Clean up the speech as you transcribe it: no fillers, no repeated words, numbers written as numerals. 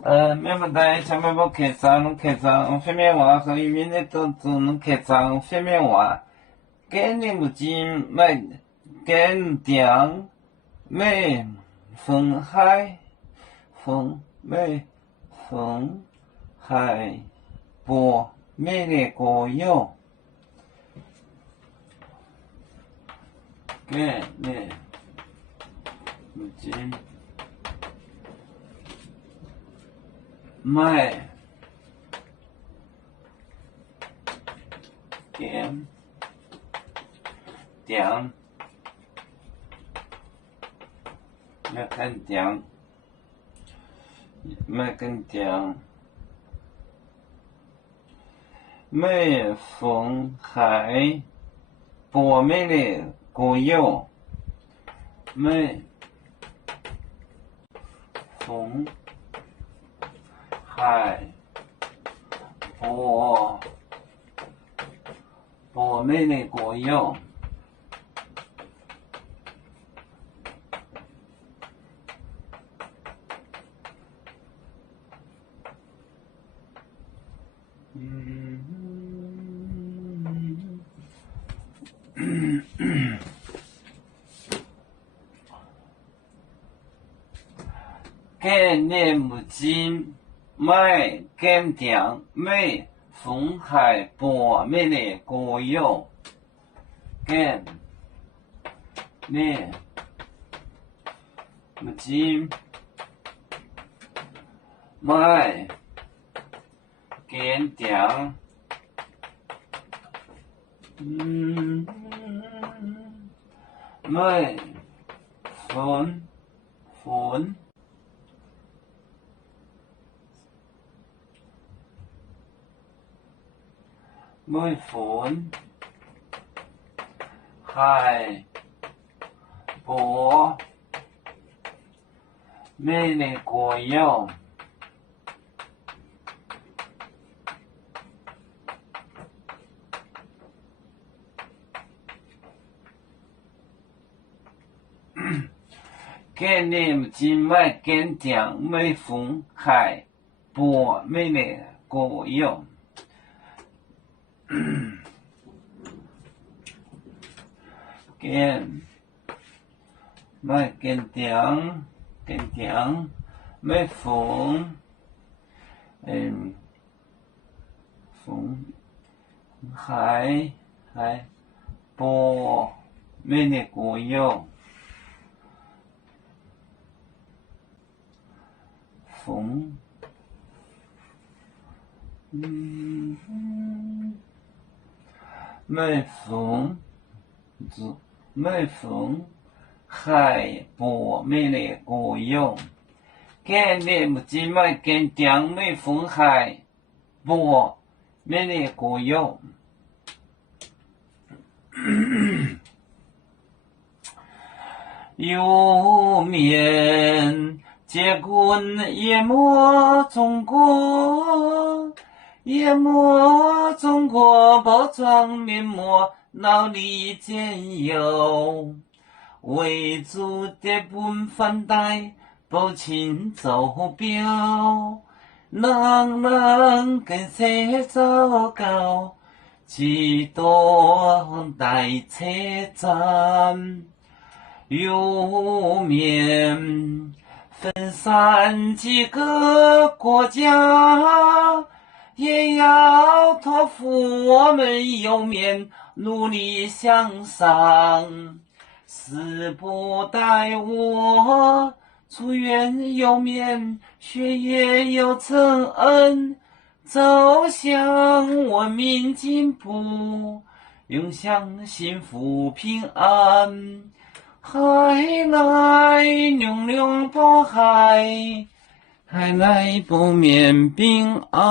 咩问题？前面要客舱，客舱下面话，所以明天都能客舱下面话，今日目前卖跟店咩分海分咩分海波咩的国有，今日目前。卖点点，要跟点，卖跟点，每逢海波美的国有，每逢海波美的国有，今日目前。卖跟店美逢海波美的国有，跟你目前卖跟店卖分每逢海波美的国有，今日目前卖跟店每逢海波美的国有。跟卖跟店每逢逢海波美的国有，逢每逢海波美的国有，今日目前卖跟店每逢海波美的国有。有面结棍淹没中国，淹没中国包装面膜。脑里兼有为主的本反带保清走标，人跟车走高，几多台车站，有面分散几个国家，也要托付我们有面努力向上，时不待我出院有面，学业有成恩，走向文明进步，永享幸福平安。海来龙龙波海，海来不免平安。